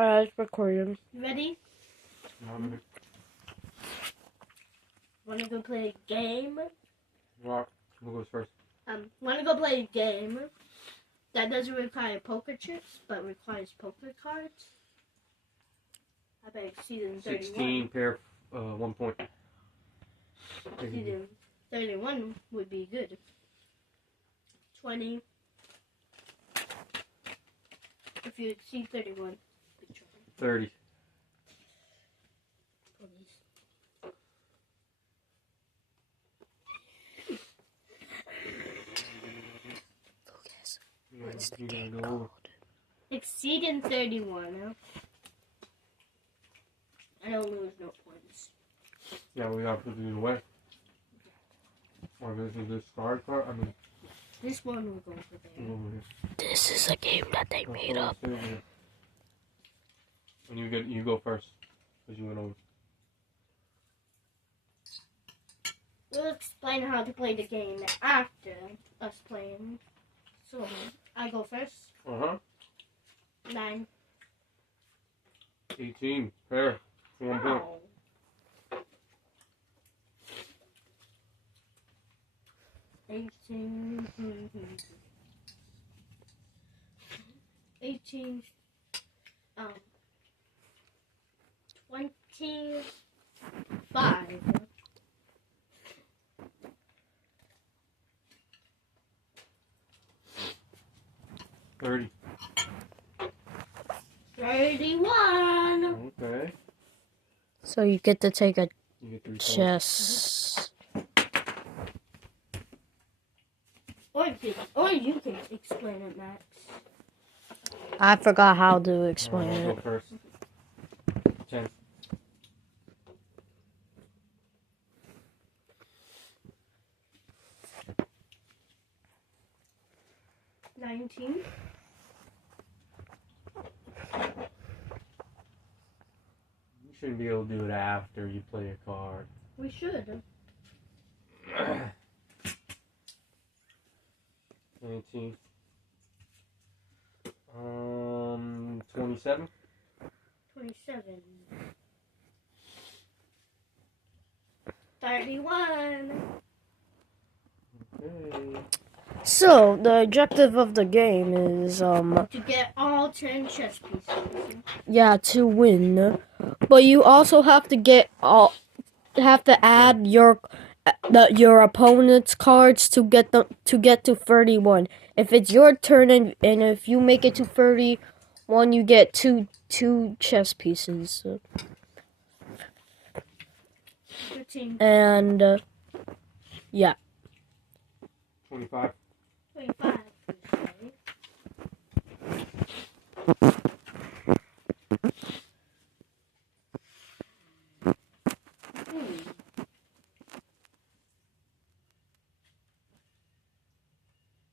It's recording. Ready? Wanna go play a game? What? Who goes first? Wanna go play a game that doesn't require poker chips, but requires poker cards? I bet season 31. 16 pair, 1 point. Season 31 would be good. 20. If you exceed 31, big trouble. 30. What's the You gotta game go called? over. Exceeding 31. I don't lose no points. Yeah, we have to do the way. Or this is this card. I mean, This one will go for there. over here. This is a game that they made up. And you go first, because you went over. We'll explain how to play the game after us playing. So, I go first. 9. 18 pair, 1 point. Wow. 18. 18. 25. 30. 31. Okay. So you get to take a You get 3 points. chess. Or you can explain it, Max. I forgot how to explain I'll it. go first. 10. 19. You shouldn't be able to do it after you play a card. We should. 19. 27. 27. 31. Okay. So the objective of the game is To get all 10 chess pieces. to win, but you also have to add your opponent's cards to get to 31. If it's your turn and if you make it to 31, you get two chess pieces. 13. And 25. 25.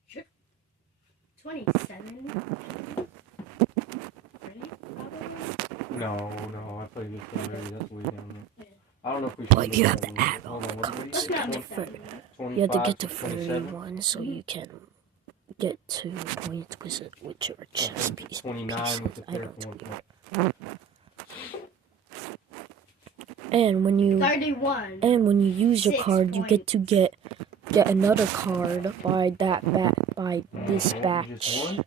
Sure. 27. Right? No, I played this already. That's way down there. Yeah. I don't know if we should. But you have to add all Hold the on, what cards. did we Let's do? not make that. 25, you have to get to 27, 31 so you can get 2 points with your chess piece. 29 with the I third don't one. And when you 31. use your 6 card, you get to points. get another card by this You batch. just won?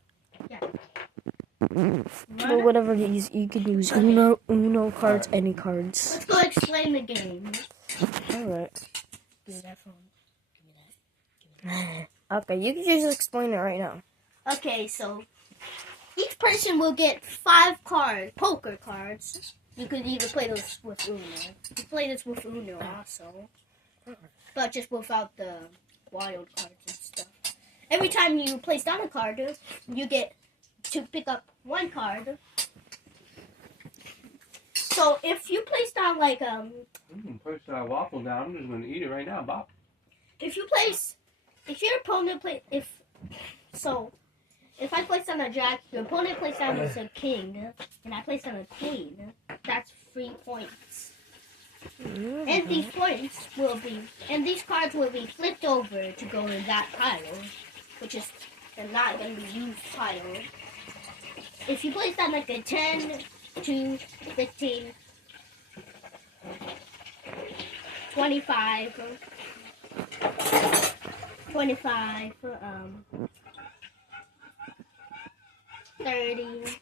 Or whatever you can use Uno cards, any cards. Let's go explain the game. Alright. Give me that phone. Give me that. Okay, you can just explain it right now. Okay, so each person will get 5 poker cards. You could either play this with Uno. You can play this with Uno also, but just without the wild cards and stuff. Every time you place down a card, you get to pick up 1 card. So if you place down like Push that waffle down. I'm just gonna eat it right now, Bob. if your opponent if I place down a jack, your opponent plays down a king, and I place down a queen, that's 3 points. And these cards will be flipped over to go in that pile, which is the not going to be used pile. If you place down like a 10, 2, 15, 25, 25, 30.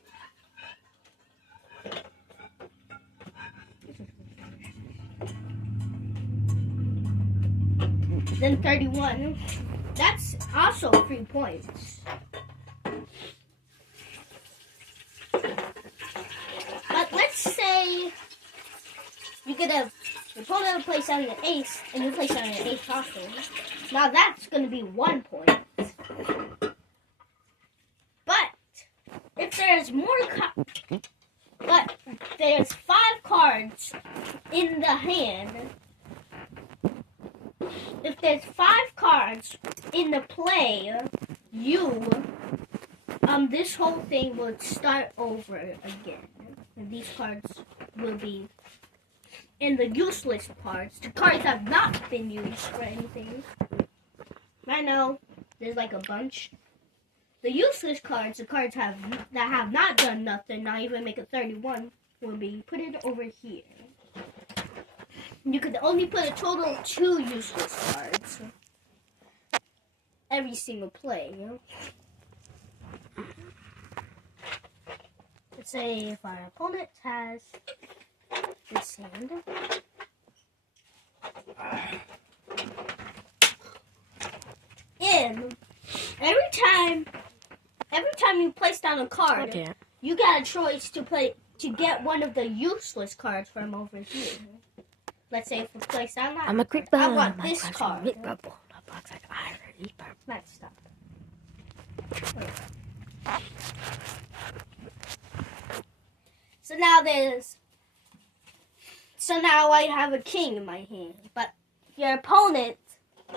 Then 31. That's also 3 points. But let's say you get your opponent place down an ace, and you place down an ace also. Now that's going to be 1 point. But if there's there's 5 cards in the hand. If there's 5 cards in the play, this whole thing will start over again. And these cards will be in the useless parts. The cards have not been used for anything. Right now, there's like a bunch. The useless cards, the cards that have not done nothing, not even make a 31, will be put it over here. You could only put a total of 2 useless cards every single play. Let's say if our opponent has this hand. And every time you place down a card, you got a choice to get one of the useless cards from over here. Let's say if we place down that, I'm a creeper. I want this card. Let's stop. So now I have a king in my hand, but your opponent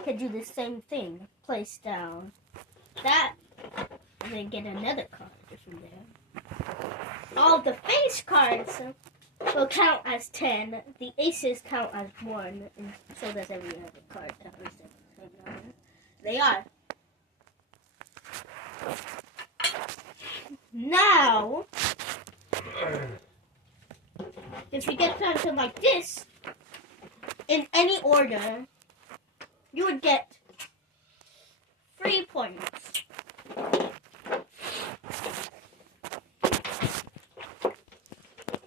can do the same thing. Place down that, and then get another card from there. All the face cards will count as 10. The aces count as 1, and so does every other card that was there. They are. Now, if you get something like this, in any order, you would get 3 points.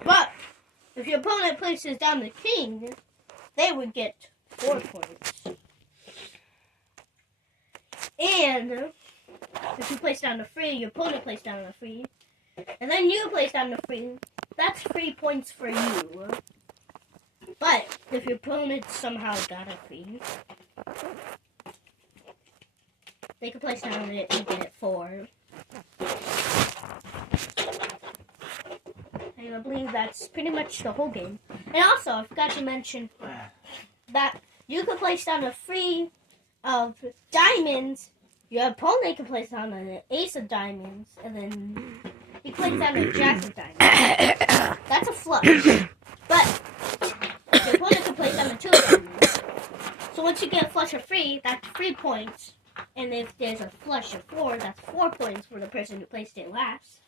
But if your opponent places down the king, they would get 4 points. And if you place down the 3, your opponent places down the 3, and then you place down the 3, that's 3 points for you. But if your opponent somehow got a 3, they can place down it and get 4. And I believe that's pretty much the whole game. And also, I forgot to mention that you can place down a 3 of diamonds. Your opponent can place down an ace of diamonds, and then he plays down a jack of diamonds. That's a flush. But your opponent can place down a 2 of diamonds. So once you get a flush of 3, that's 3 points. And if there's a flush of 4, that's 4 points for the person who placed it last.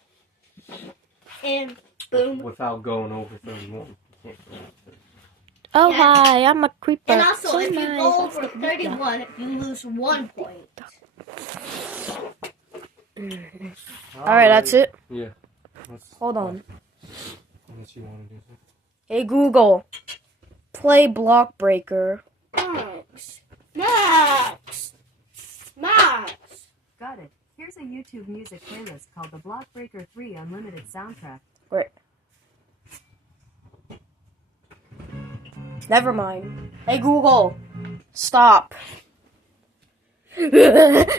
And boom. Without going over 31. Oh, Yeah. hi, I'm a creeper. And also, So if you nice. go over 31, you lose 1 point. Alright, that's it. Yeah. Hold on. Unless you want to do something. Hey, Google. Play Block Breaker. Max! Got it. Here's a YouTube music playlist called the Block Breaker 3 Unlimited Soundtrack. Great. Never mind. Hey, Google. Stop. What?